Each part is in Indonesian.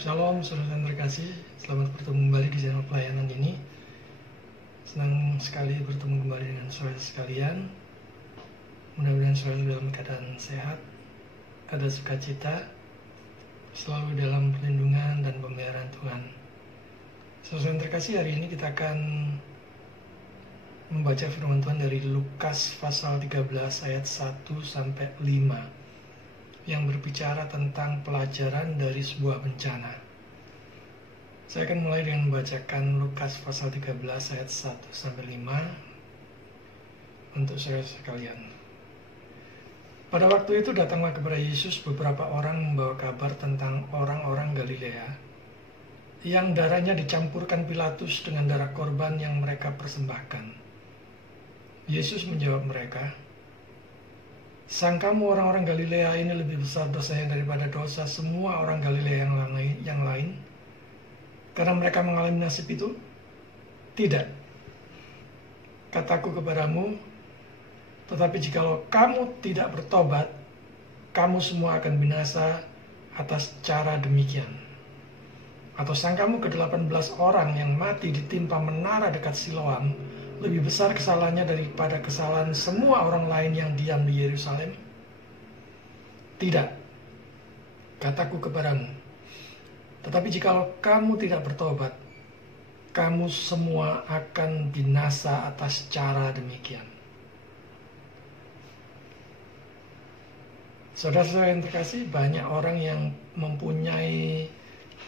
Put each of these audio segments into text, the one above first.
Shalom, saudara yang terkasih. Selamat bertemu kembali di channel pelayanan ini. Senang sekali bertemu kembali dengan saudara sekalian. Mudah-mudahan saudara dalam keadaan sehat, ada sukacita, selalu dalam perlindungan dan pemeliharaan Tuhan. Saudara yang terkasih, hari ini kita akan membaca firman Tuhan dari Lukas pasal 13 ayat 1 sampai 5. Yang berbicara tentang pelajaran dari sebuah bencana. Saya akan mulai dengan membacakan Lukas pasal 13 ayat 1 sampai 5 untuk saudara sekalian. Pada waktu itu datanglah kepada Yesus beberapa orang membawa kabar tentang orang-orang Galilea yang darahnya dicampurkan Pilatus dengan darah korban yang mereka persembahkan. Yesus menjawab mereka, "Sangkamu orang-orang Galilea ini lebih besar dosanya daripada dosa semua orang Galilea yang lain? Karena mereka mengalami nasib itu? Tidak. Kataku kepadamu, tetapi jikalau kamu tidak bertobat, kamu semua akan binasa atas cara demikian. Atau sangkamu ke-18 orang yang mati ditimpa menara dekat Siloam lebih besar kesalahannya daripada kesalahan semua orang lain yang diam di Yerusalem? Tidak, kataku kepadamu. Tetapi jikalau kamu tidak bertobat, kamu semua akan binasa atas cara demikian." Saudara-saudara yang terkasih, banyak orang yang mempunyai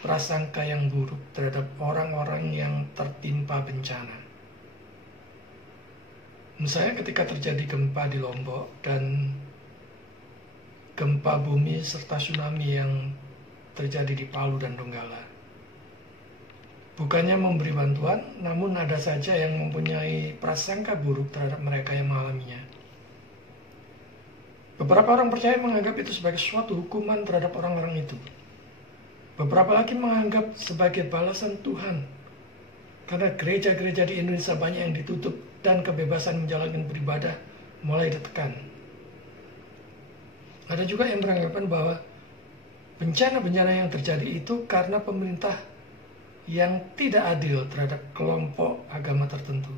prasangka yang buruk terhadap orang-orang yang tertimpa bencana. Misalnya ketika terjadi gempa di Lombok dan gempa bumi serta tsunami yang terjadi di Palu dan Donggala. Bukannya memberi bantuan, namun ada saja yang mempunyai prasangka buruk terhadap mereka yang mengalaminya. Beberapa orang percaya menganggap itu sebagai suatu hukuman terhadap orang-orang itu. Beberapa lagi menganggap sebagai balasan Tuhan, karena gereja-gereja di Indonesia banyak yang ditutup dan kebebasan menjalankan beribadah mulai ditekan. Ada juga yang beranggapan bahwa bencana-bencana yang terjadi itu karena pemerintah yang tidak adil terhadap kelompok agama tertentu.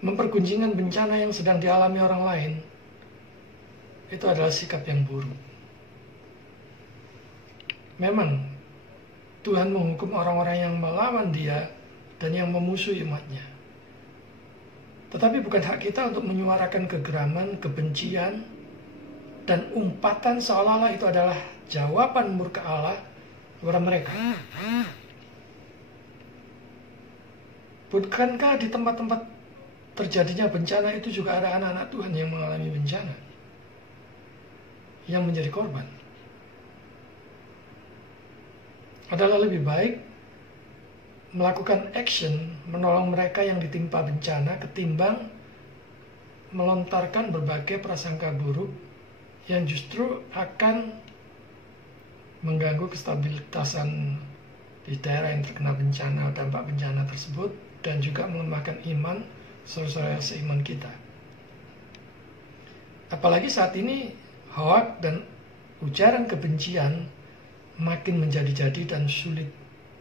Mempergunjingkan bencana yang sedang dialami orang lain itu adalah sikap yang buruk. Memang Tuhan menghukum orang-orang yang melawan Dia dan yang memusuhi umatnya. Tetapi bukan hak kita untuk menyuarakan kegeraman, kebencian, dan umpatan seolah-olah itu adalah jawaban murka Allah kepada mereka. Bukankah di tempat-tempat terjadinya bencana itu juga ada anak-anak Tuhan yang mengalami bencana, yang menjadi korban? Adalah lebih baik melakukan action menolong mereka yang ditimpa bencana ketimbang melontarkan berbagai prasangka buruk yang justru akan mengganggu kestabilitasan di daerah yang terkena bencana, dampak bencana tersebut, dan juga melemahkan iman saudara-saudara seiman kita. Apalagi saat ini hoak dan ujaran kebencian makin menjadi-jadi dan sulit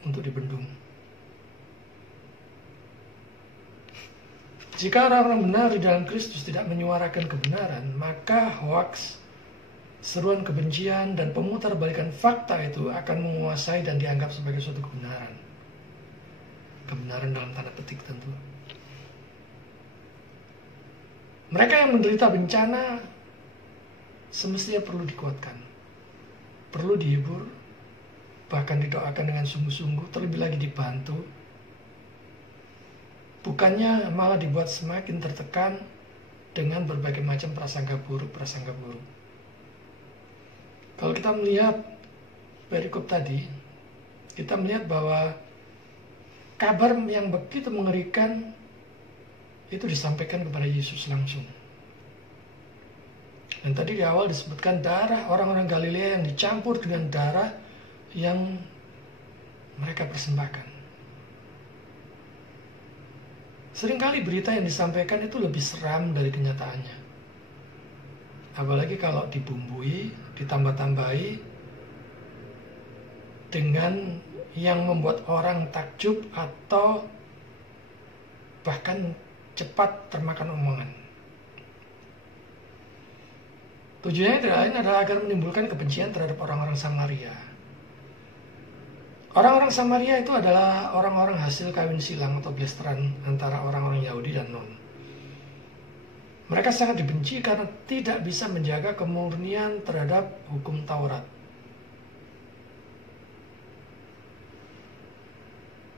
untuk dibendung. Jika orang-orang benar di dalam Kristus tidak menyuarakan kebenaran, maka hoaks, seruan kebencian, dan pemutarbalikan fakta itu akan menguasai dan dianggap sebagai suatu kebenaran. Kebenaran dalam tanda petik tentu. Mereka yang menderita bencana semestinya perlu dikuatkan, perlu dihibur, bahkan didoakan dengan sungguh-sungguh, terlebih lagi dibantu. Bukannya malah dibuat semakin tertekan dengan berbagai macam prasangka buruk. Kalau kita melihat perikop tadi, kita melihat bahwa kabar yang begitu mengerikan itu disampaikan kepada Yesus langsung. Dan tadi di awal disebutkan darah orang-orang Galilea yang dicampur dengan darah yang mereka persembahkan. Seringkali berita yang disampaikan itu lebih seram dari kenyataannya. apalagi kalau dibumbui, ditambah-tambahi dengan yang membuat orang takjub atau bahkan cepat termakan omongan. Tujuannya tidak lain adalah agar menimbulkan kebencian terhadap orang-orang Samaria. Orang-orang Samaria itu adalah orang-orang hasil kawin silang atau blasteran antara orang-orang Yahudi dan non. Mereka sangat dibenci karena tidak bisa menjaga kemurnian terhadap hukum Taurat.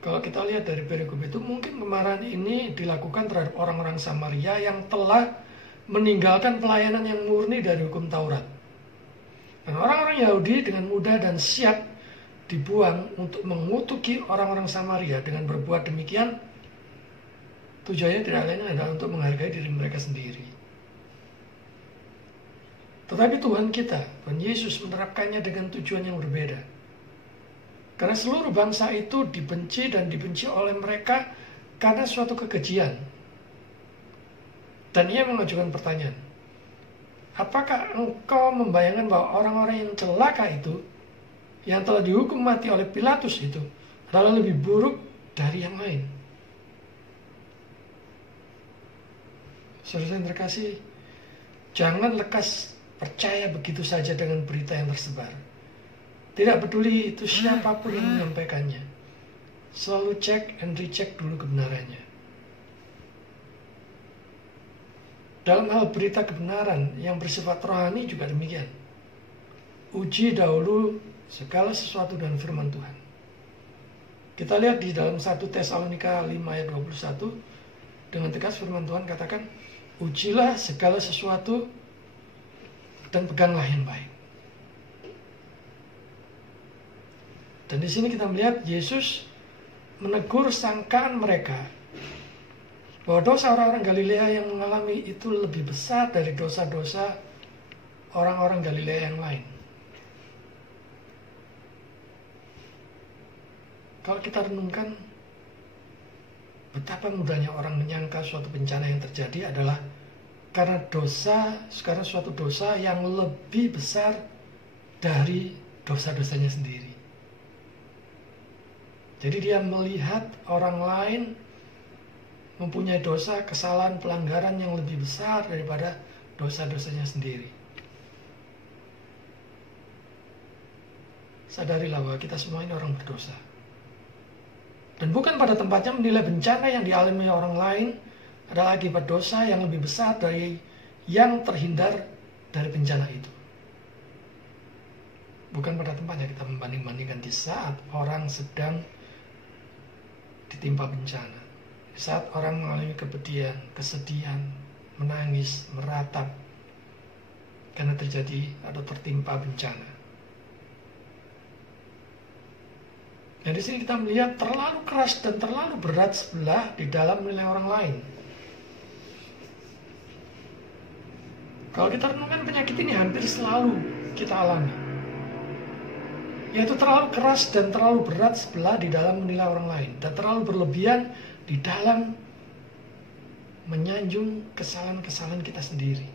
Kalau kita lihat dari perikop itu, mungkin kemarahan ini dilakukan terhadap orang-orang Samaria yang telah meninggalkan pelayanan yang murni dari hukum Taurat. Dan orang-orang Yahudi dengan mudah dan siap dibuang untuk mengutuki orang-orang Samaria. Dengan berbuat demikian, tujuannya tidak lain adalah untuk menghargai diri mereka sendiri. Tetapi Tuhan kita, Tuhan Yesus menerapkannya dengan tujuan yang berbeda. Karena seluruh bangsa itu dibenci dan dibenci oleh mereka karena suatu kekejian. Dan ia mengajukan pertanyaan, apakah engkau membayangkan bahwa orang-orang yang celaka itu, yang telah dihukum mati oleh Pilatus itu, adalah lebih buruk dari yang lain? Saudara yang terkasih, jangan lekas percaya begitu saja dengan berita yang tersebar. Tidak peduli itu siapapun yang menyampaikannya. Selalu cek and recheck dulu kebenarannya. Dalam hal berita kebenaran yang bersifat rohani juga demikian. Uji dahulu segala sesuatu dengan firman Tuhan. Kita lihat di dalam 1 Tesalonika 5 ayat 21, dengan tegas firman Tuhan katakan, ujilah segala sesuatu dan peganglah yang baik. Dan di sini kita melihat Yesus menegur sangkaan mereka bahwa dosa orang-orang Galilea yang mengalami itu lebih besar dari dosa-dosa orang-orang Galilea yang lain. Kalau kita renungkan, betapa mudahnya orang menyangka suatu bencana yang terjadi adalah karena suatu dosa yang lebih besar dari dosa-dosanya sendiri. Jadi dia melihat orang lain mempunyai dosa, kesalahan, pelanggaran yang lebih besar daripada dosa-dosanya sendiri. Sadarilah bahwa kita semua ini orang berdosa. Dan bukan pada tempatnya menilai bencana yang dialami orang lain adalah akibat dosa yang lebih besar dari yang terhindar dari bencana itu. Bukan pada tempatnya kita membanding-bandingkan di saat orang sedang ditimpa bencana. Di saat orang mengalami kepedihan, kesedihan, menangis, meratap karena terjadi atau tertimpa bencana. Nah, di sini kita melihat terlalu keras dan terlalu berat sebelah di dalam menilai orang lain. Kalau kita renungkan, penyakit ini hampir selalu kita alami. Yaitu terlalu keras dan terlalu berat sebelah di dalam menilai orang lain. Dan terlalu berlebihan di dalam menyanjung kesalahan-kesalahan kita sendiri.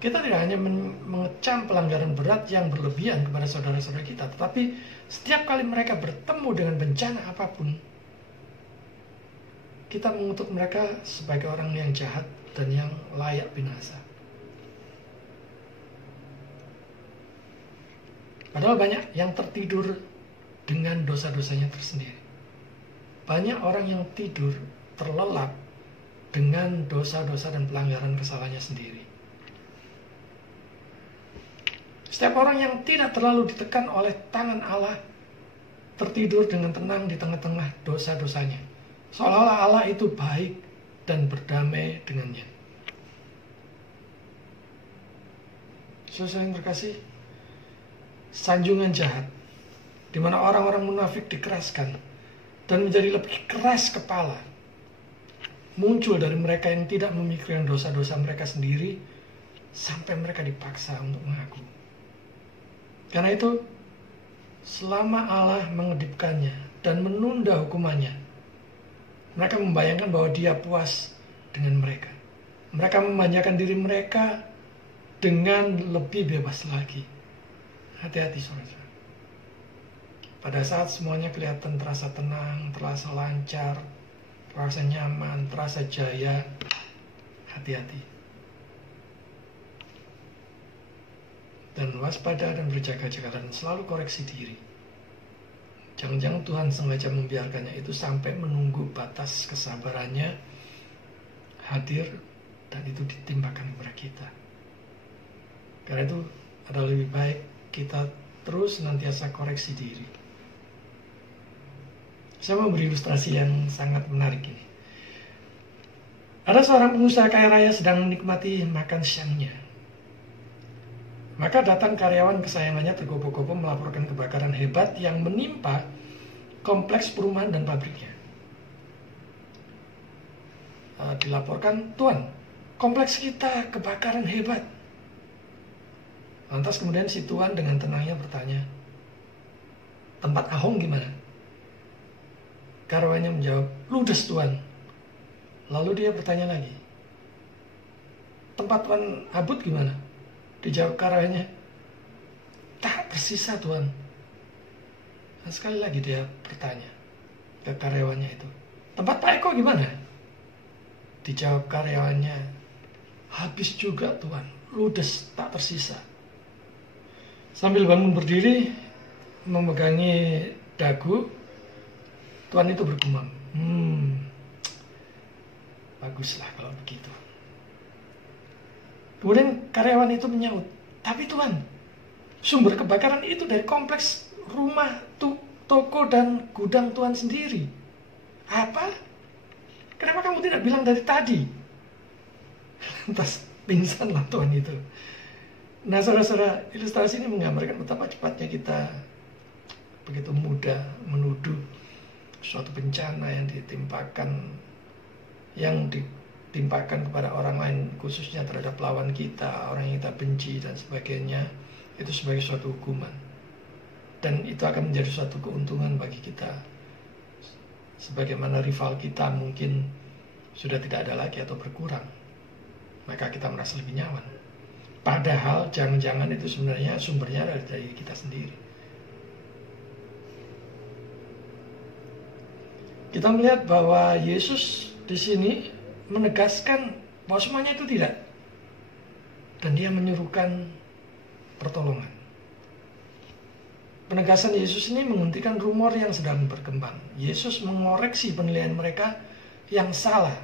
Kita tidak hanya mengecam pelanggaran berat yang berlebihan kepada saudara-saudara kita, tetapi setiap kali mereka bertemu dengan bencana apapun, kita mengutuk mereka sebagai orang yang jahat dan yang layak binasa. Padahal banyak yang tertidur dengan dosa-dosanya tersendiri. Banyak orang yang tidur terlelap dengan dosa-dosa dan pelanggaran kesalahannya sendiri. Setiap orang yang tidak terlalu ditekan oleh tangan Allah tertidur dengan tenang di tengah-tengah dosa-dosanya. Seolah-olah Allah itu baik dan berdamai dengannya. Saudara yang terkasih, sanjungan jahat, di mana orang-orang munafik dikeraskan dan menjadi lebih keras kepala, muncul dari mereka yang tidak memikirkan dosa-dosa mereka sendiri sampai mereka dipaksa untuk mengaku. Karena itu, selama Allah mengedipkannya dan menunda hukumannya, mereka membayangkan bahwa dia puas dengan mereka. Mereka memanjakan diri mereka dengan lebih bebas lagi. Hati-hati saudara. Pada saat semuanya kelihatan terasa tenang, terasa lancar, terasa nyaman, terasa jaya, hati-hati. Dan waspada dan berjaga-jaga dan selalu koreksi diri. Jangan-jangan Tuhan sengaja membiarkannya itu sampai menunggu batas kesabarannya hadir dan itu ditimpakan kepada kita. Karena itu adalah lebih baik kita terus senantiasa koreksi diri. Saya mau beri ilustrasi yang sangat menarik ini. Ada seorang pengusaha kaya raya sedang menikmati makan siangnya. Maka datang karyawan kesayangannya tergopoh-gopoh melaporkan kebakaran hebat yang menimpa kompleks perumahan dan pabriknya. Dilaporkan, "Tuan, kompleks kita kebakaran hebat." Lantas kemudian si tuan dengan tenangnya bertanya, "Tempat Ahong gimana?" Karyawannya menjawab, "Ludes Tuan." Lalu dia bertanya lagi, "Tempat Tuan Abut gimana?" Dijawab karyawannya, "Tak tersisa Tuan." Dan sekali lagi dia bertanya ke karyawannya itu, "Tempat Pak Eko gimana?" Dijawab karyawannya, "Habis juga Tuan, ludes tak tersisa." Sambil bangun berdiri, memegangi dagu, Tuan itu bergumam, baguslah kalau begitu. Kemudian karyawan itu menyaut, "Tapi Tuan, sumber kebakaran itu dari kompleks rumah, toko dan gudang Tuan sendiri." "Apa? Kenapa kamu tidak bilang dari tadi?" Lantas pingsanlah Tuan itu. Nah saudara-saudara, ilustrasi ini menggambarkan betapa cepatnya kita begitu mudah menuduh suatu bencana yang ditimpakan kepada orang lain, khususnya terhadap lawan kita, orang yang kita benci dan sebagainya, itu sebagai suatu hukuman. Dan itu akan menjadi suatu keuntungan bagi kita. Sebagaimana rival kita mungkin sudah tidak ada lagi atau berkurang, maka kita merasa lebih nyaman. Padahal jangan-jangan itu sebenarnya sumbernya dari kita sendiri. Kita melihat bahwa Yesus di sini menegaskan bahwa semuanya itu tidak. Dan dia menyuruhkan pertolongan. Penegasan Yesus ini menghentikan rumor yang sedang berkembang. Yesus mengoreksi penilaian mereka yang salah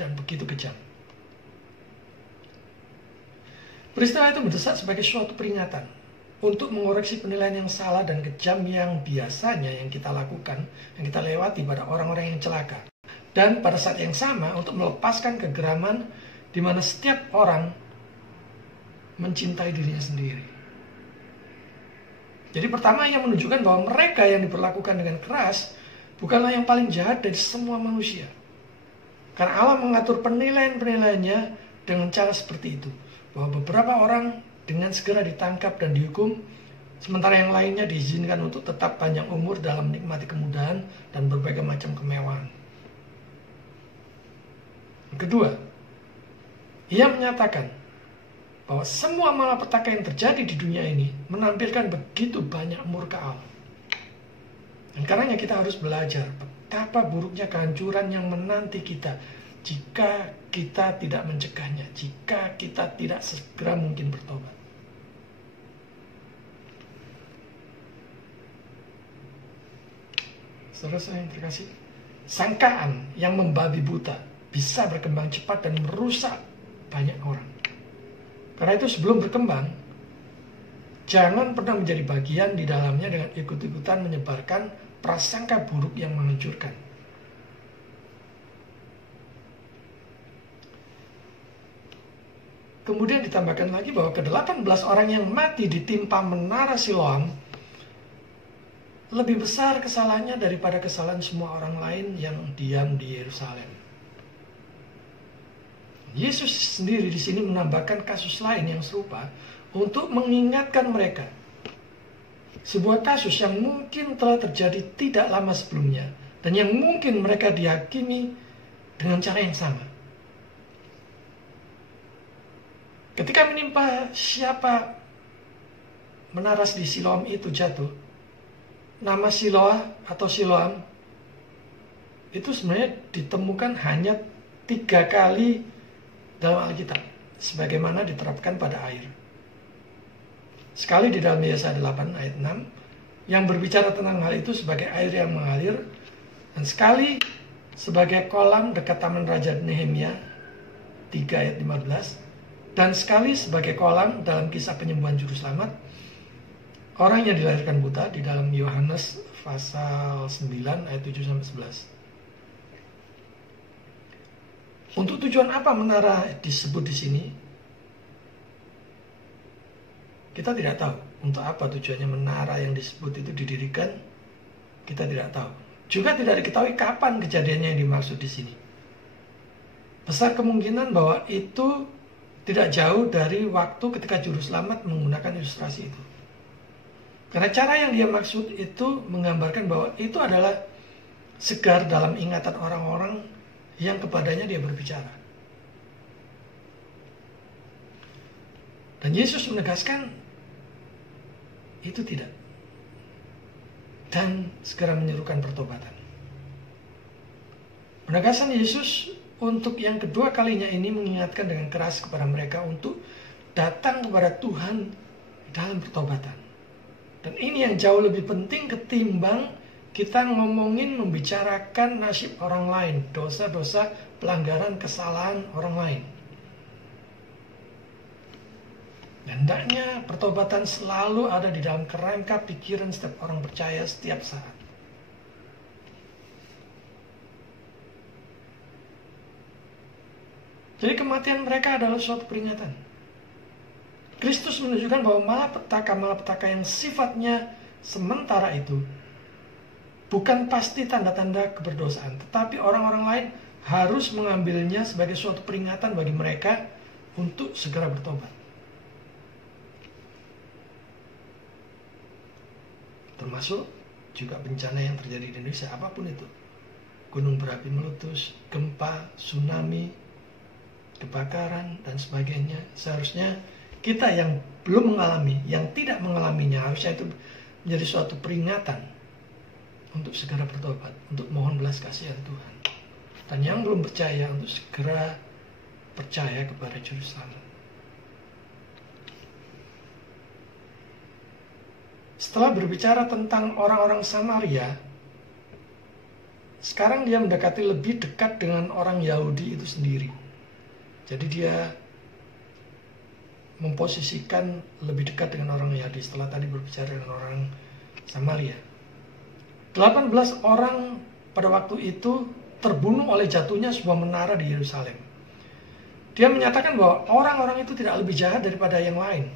dan begitu kejam. Peristiwa itu mendesak sebagai suatu peringatan untuk mengoreksi penilaian yang salah dan kejam yang biasanya yang kita lakukan, yang kita lewati pada orang-orang yang celaka. Dan pada saat yang sama untuk melepaskan kegeraman di mana setiap orang mencintai dirinya sendiri. Jadi pertama yang menunjukkan bahwa mereka yang diperlakukan dengan keras bukanlah yang paling jahat dari semua manusia. Karena Allah mengatur penilaian-penilaiannya dengan cara seperti itu. Bahwa beberapa orang dengan segera ditangkap dan dihukum, sementara yang lainnya diizinkan untuk tetap panjang umur dalam menikmati kemudahan dan berbagai macam kemewahan. Yang kedua, ia menyatakan bahwa semua malapetaka yang terjadi di dunia ini menampilkan begitu banyak murka Allah. Dan karenanya kita harus belajar betapa buruknya kehancuran yang menanti kita jika kita tidak mencegahnya, jika kita tidak segera mungkin bertobat. Saudara saya yang terkasih, sangkaan yang membabi buta bisa berkembang cepat dan merusak banyak orang. Karena itu sebelum berkembang, jangan pernah menjadi bagian di dalamnya dengan ikut-ikutan menyebarkan prasangka buruk yang menghancurkan. Kemudian ditambahkan lagi bahwa ke-18 orang yang mati ditimpa menara Siloam lebih besar kesalahannya daripada kesalahan semua orang lain yang diam di Yerusalem. Yesus sendiri di sini menambahkan kasus lain yang serupa untuk mengingatkan mereka. Sebuah kasus yang mungkin telah terjadi tidak lama sebelumnya dan yang mungkin mereka dihakimi dengan cara yang sama. Ketika menimpa siapa menara di Siloam itu jatuh, nama Siloah atau Siloam itu sebenarnya ditemukan hanya 3 kali dalam Alkitab, sebagaimana diterapkan pada air. Sekali di dalam Yesaya 8 ayat 6 yang berbicara tentang hal itu sebagai air yang mengalir, dan sekali sebagai kolam dekat taman Raja Nehemia 3 ayat 15, dan sekali sebagai kolam dalam kisah penyembuhan juru selamat orang yang dilahirkan buta di dalam Yohanes pasal 9 ayat 7 sampai 11. Untuk tujuan apa menara disebut di sini? Kita tidak tahu untuk apa tujuannya menara yang disebut itu didirikan. Kita tidak tahu. Juga tidak diketahui kapan kejadiannya yang dimaksud di sini. Besar kemungkinan bahwa itu tidak jauh dari waktu ketika juru selamat menggunakan ilustrasi itu. Karena cara yang dia maksud itu menggambarkan bahwa itu adalah segar dalam ingatan orang-orang yang kepadanya dia berbicara. Dan Yesus menegaskan itu tidak. Dan segera menyerukan pertobatan. Penegasan Yesus untuk yang kedua kalinya ini mengingatkan dengan keras kepada mereka untuk datang kepada Tuhan dalam pertobatan. Dan ini yang jauh lebih penting ketimbang kita ngomongin membicarakan nasib orang lain, dosa-dosa, pelanggaran, kesalahan orang lain. Dan hendaknya pertobatan selalu ada di dalam kerangka pikiran setiap orang percaya setiap saat. Jadi kematian mereka adalah suatu peringatan. Kristus menunjukkan bahwa malapetaka yang sifatnya sementara itu bukan pasti tanda-tanda keberdosaan, tetapi orang-orang lain harus mengambilnya sebagai suatu peringatan bagi mereka untuk segera bertobat. Termasuk juga bencana yang terjadi di Indonesia, apapun itu. Gunung berapi meletus, gempa, tsunami, kebakaran, dan sebagainya. Seharusnya kita yang belum mengalami, yang tidak mengalaminya, harusnya itu menjadi suatu peringatan untuk segera bertobat, untuk mohon belas kasihan Tuhan. Dan yang belum percaya untuk segera percaya kepada Juru Selamat. Setelah berbicara tentang orang-orang Samaria, sekarang dia mendekati lebih dekat dengan orang Yahudi itu sendiri. Jadi dia memposisikan lebih dekat dengan orang Yahudi setelah tadi berbicara dengan orang Samaria. 18 orang pada waktu itu terbunuh oleh jatuhnya sebuah menara di Yerusalem. Dia menyatakan bahwa orang-orang itu tidak lebih jahat daripada yang lain,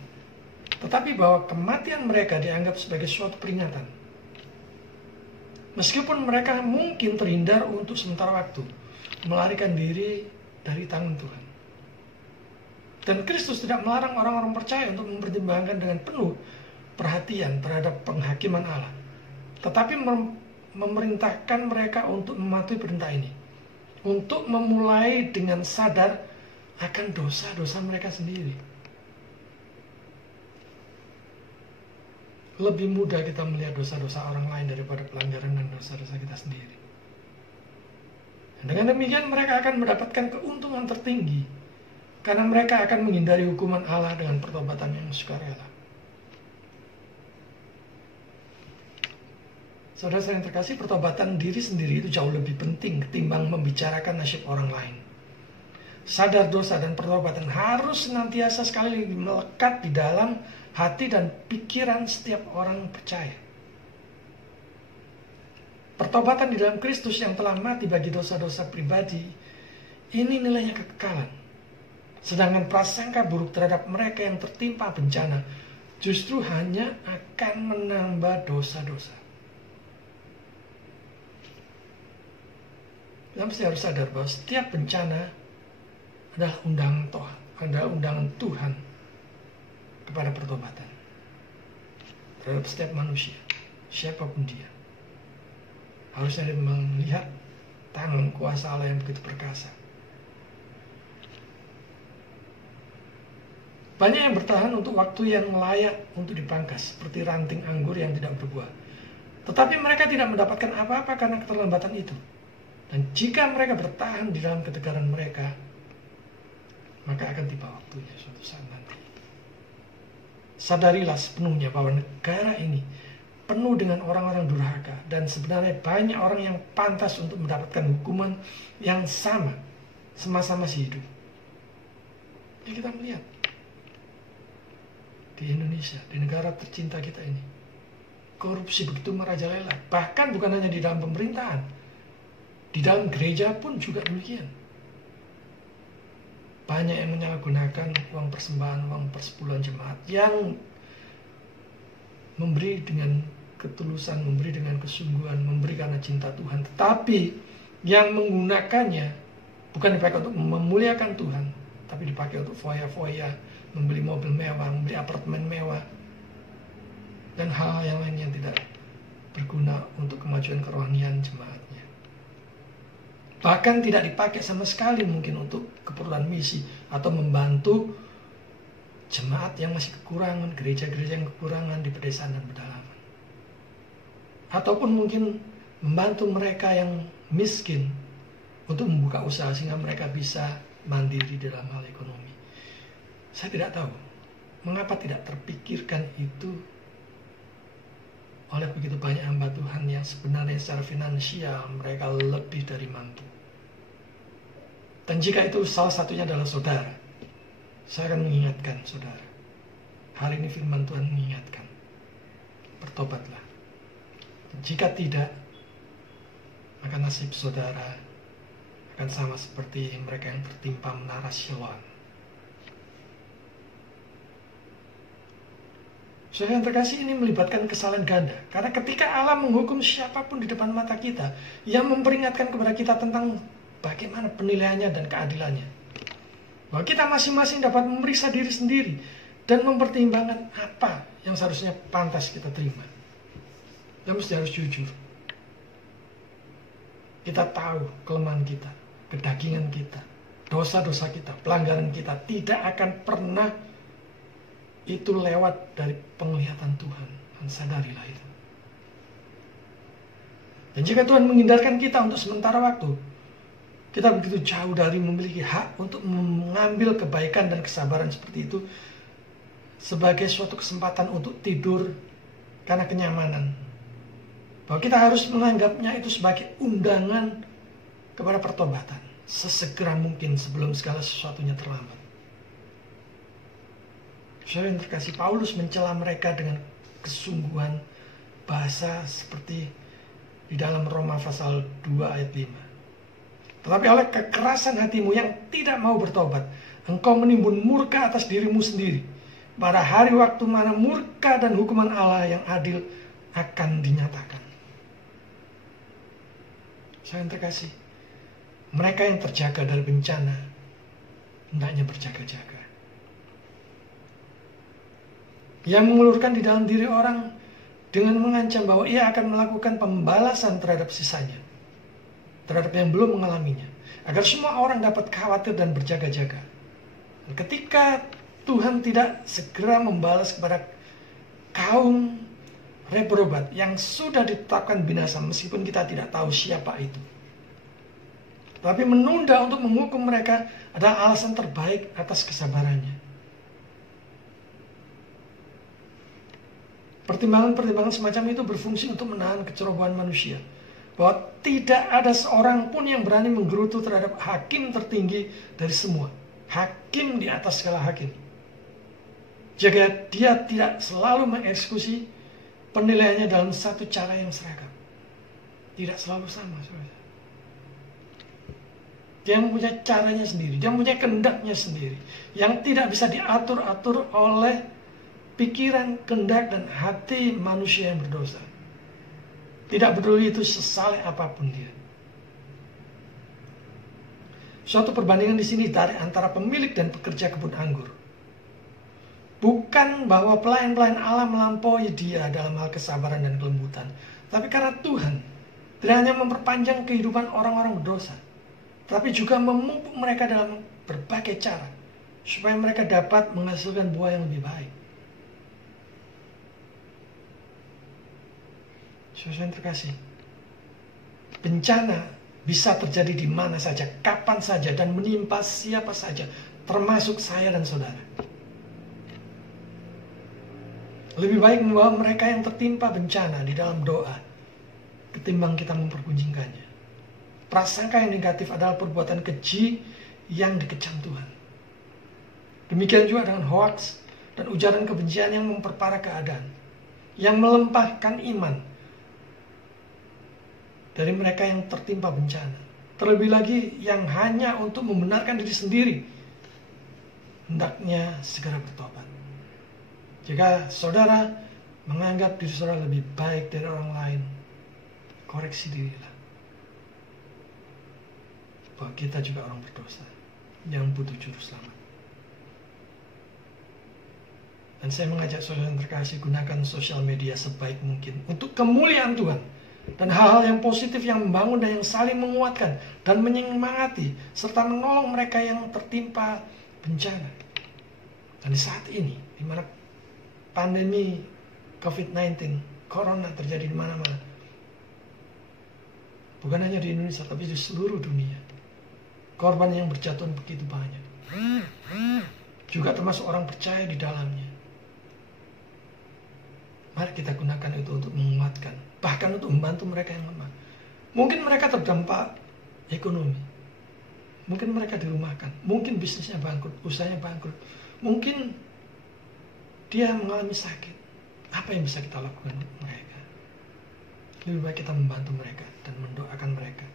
tetapi bahwa kematian mereka dianggap sebagai suatu peringatan. Meskipun mereka mungkin terhindar untuk sementara waktu, melarikan diri dari tangan Tuhan. Dan Kristus tidak melarang orang-orang percaya untuk mempertimbangkan dengan penuh perhatian terhadap penghakiman Allah, tetapi memerintahkan mereka untuk mematuhi perintah ini, untuk memulai dengan sadar akan dosa-dosa mereka sendiri. Lebih mudah kita melihat dosa-dosa orang lain daripada pelanggaran dan dosa-dosa kita sendiri. Dan dengan demikian mereka akan mendapatkan keuntungan tertinggi, karena mereka akan menghindari hukuman Allah dengan pertobatan yang sukarela. Saudara yang terkasih, pertobatan diri sendiri itu jauh lebih penting ketimbang membicarakan nasib orang lain. Sadar dosa dan pertobatan harus senantiasa sekali melekat di dalam hati dan pikiran setiap orang percaya. Pertobatan di dalam Kristus yang telah mati bagi dosa-dosa pribadi, ini nilainya kekekalan. Sedangkan prasangka buruk terhadap mereka yang tertimpa bencana justru hanya akan menambah dosa-dosa. Kita mesti harus sadar bahwa setiap bencana adalah undangan Tuhan kepada pertobatan terhadap setiap manusia, siapapun dia. Harusnya dia melihat tangan kuasa Allah yang begitu perkasa. Banyak yang bertahan untuk waktu yang layak untuk dipangkas, seperti ranting anggur yang tidak berbuah. Tetapi mereka tidak mendapatkan apa-apa karena keterlambatan itu. Dan jika mereka bertahan di dalam ketegaran mereka, maka akan tiba waktunya suatu saat nanti. Sadarilah sepenuhnya bahwa negara ini penuh dengan orang-orang durhaka, dan sebenarnya banyak orang yang pantas untuk mendapatkan hukuman yang sama semasa masih hidup. Ya, kita melihat di Indonesia, di negara tercinta kita ini, korupsi begitu merajalela. Bahkan bukan hanya di dalam pemerintahan, di dalam gereja pun juga demikian. Banyak yang menyalahgunakan uang persembahan, uang persepuluhan jemaat, yang memberi dengan ketulusan, memberi dengan kesungguhan, memberi karena cinta Tuhan. Tetapi yang menggunakannya bukan dipakai untuk memuliakan Tuhan, tapi dipakai untuk foya-foya, membeli mobil mewah, membeli apartemen mewah, dan hal-hal yang lain yang tidak berguna untuk kemajuan kerohanian jemaatnya. Bahkan tidak dipakai sama sekali mungkin untuk keperluan misi atau membantu jemaat yang masih kekurangan, gereja-gereja yang kekurangan di pedesaan dan pedalaman. Ataupun mungkin membantu mereka yang miskin untuk membuka usaha sehingga mereka bisa mandiri dalam hal ekonomi. Saya tidak tahu mengapa tidak terpikirkan itu oleh begitu banyak hamba Tuhan yang sebenarnya secara finansial mereka lebih dari mampu. Dan jika itu salah satunya adalah saudara, saya akan mengingatkan saudara. Hari ini firman Tuhan mengingatkan, bertobatlah. Jika tidak, maka nasib saudara akan sama seperti mereka yang tertimpa menara Siloam. Saudara yang terkasih, ini melibatkan kesalahan ganda. Karena ketika Allah menghukum siapapun di depan mata kita, Ia memperingatkan kepada kita tentang bagaimana penilaiannya dan keadilannya. Bahwa kita masing-masing dapat memeriksa diri sendiri dan mempertimbangkan apa yang seharusnya pantas kita terima. Kita mesti harus jujur. Kita tahu kelemahan kita, kedagingan kita, dosa-dosa kita, pelanggaran kita tidak akan pernah itu lewat dari penglihatan Tuhan. Dan sadarilah itu. Dan jika Tuhan menghindarkan kita untuk sementara waktu, kita begitu jauh dari memiliki hak untuk mengambil kebaikan dan kesabaran seperti itu sebagai suatu kesempatan untuk tidur karena kenyamanan. Bahwa kita harus menganggapnya itu sebagai undangan kepada pertobatan sesegera mungkin sebelum segala sesuatunya terlambat. Saudara yang terkasih, Paulus mencela mereka dengan kesungguhan bahasa seperti di dalam Roma pasal 2 ayat 5. Tetapi oleh kekerasan hatimu yang tidak mau bertobat, engkau menimbun murka atas dirimu sendiri. Pada hari waktu mana murka dan hukuman Allah yang adil akan dinyatakan. Saudara yang terkasih, mereka yang terjaga dari bencana hendaknya berjaga-jaga. Yang mengulurkan di dalam diri orang dengan mengancam bahwa ia akan melakukan pembalasan terhadap sisanya, terhadap yang belum mengalaminya, agar semua orang dapat khawatir dan berjaga-jaga. Dan ketika Tuhan tidak segera membalas kepada kaum reprobat yang sudah ditetapkan binasa, meskipun kita tidak tahu siapa itu, tapi menunda untuk menghukum mereka adalah alasan terbaik atas kesabarannya. Pertimbangan-pertimbangan semacam itu berfungsi untuk menahan kecerobohan manusia. Bahwa tidak ada seorang pun yang berani menggerutu terhadap hakim tertinggi dari semua. Hakim di atas segala hakim. Jika dia tidak selalu mengeksekusi penilaiannya dalam satu cara yang seragam. Tidak selalu sama. Dia mempunyai caranya sendiri. Dia mempunyai kehendaknya sendiri. Yang tidak bisa diatur-atur oleh pikiran, kehendak, dan hati manusia yang berdosa. Tidak peduli itu sesaleh apapun dia. Suatu perbandingan di sini dari antara pemilik dan pekerja kebun anggur. Bukan bahwa pelayan-pelayan Allah melampaui dia dalam hal kesabaran dan kelembutan, tapi karena Tuhan tidak hanya memperpanjang kehidupan orang-orang berdosa, tapi juga memupuk mereka dalam berbagai cara, supaya mereka dapat menghasilkan buah yang lebih baik. Saudara yang terkasih, bencana bisa terjadi di mana saja, kapan saja, dan menimpa siapa saja, termasuk saya dan saudara. Lebih baik membawa mereka yang tertimpa bencana di dalam doa, ketimbang kita mempergunjingkannya. Prasangka yang negatif adalah perbuatan keji yang dikecam Tuhan. Demikian juga dengan hoaks dan ujaran kebencian yang memperparah keadaan, yang melempahkan iman dari mereka yang tertimpa bencana. Terlebih lagi yang hanya untuk membenarkan diri sendiri, hendaknya segera bertobat. Jika saudara menganggap diri saudara lebih baik dari orang lain, koreksi dirilah bahwa kita juga orang berdosa yang butuh juru selamat. Dan saya mengajak saudara yang terkasih, gunakan sosial media sebaik mungkin untuk kemuliaan Tuhan dan hal-hal yang positif yang membangun dan yang saling menguatkan dan menyemangati serta menolong mereka yang tertimpa bencana. Dan di saat ini, di mana pandemi COVID-19, Corona terjadi di mana-mana, bukan hanya di Indonesia tapi di seluruh dunia, korban yang berjatuhan begitu banyak, juga termasuk orang percaya di dalamnya. Mari kita gunakan itu untuk menguatkan, bahkan untuk membantu mereka yang lemah. Mungkin mereka terdampak ekonomi, mungkin mereka dirumahkan, mungkin bisnisnya bangkrut, usahanya bangkrut, mungkin dia mengalami sakit. Apa yang bisa kita lakukan untuk mereka? Lebih baik kita membantu mereka dan mendoakan mereka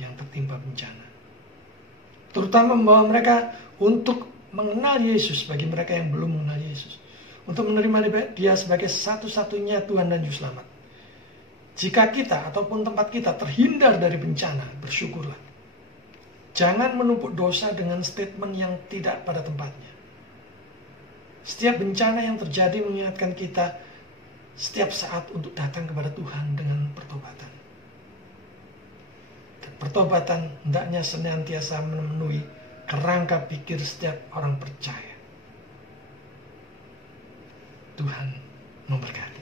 yang tertimpa bencana, terutama membawa mereka untuk mengenal Yesus bagi mereka yang belum mengenal Yesus, untuk menerima Dia sebagai satu-satunya Tuhan dan Juru Selamat. Jika kita ataupun tempat kita terhindar dari bencana, bersyukurlah. Jangan menumpuk dosa dengan statement yang tidak pada tempatnya. Setiap bencana yang terjadi mengingatkan kita setiap saat untuk datang kepada Tuhan dengan pertobatan. Dan pertobatan hendaknya senantiasa memenuhi kerangka pikir setiap orang percaya. Tuhan memberkati.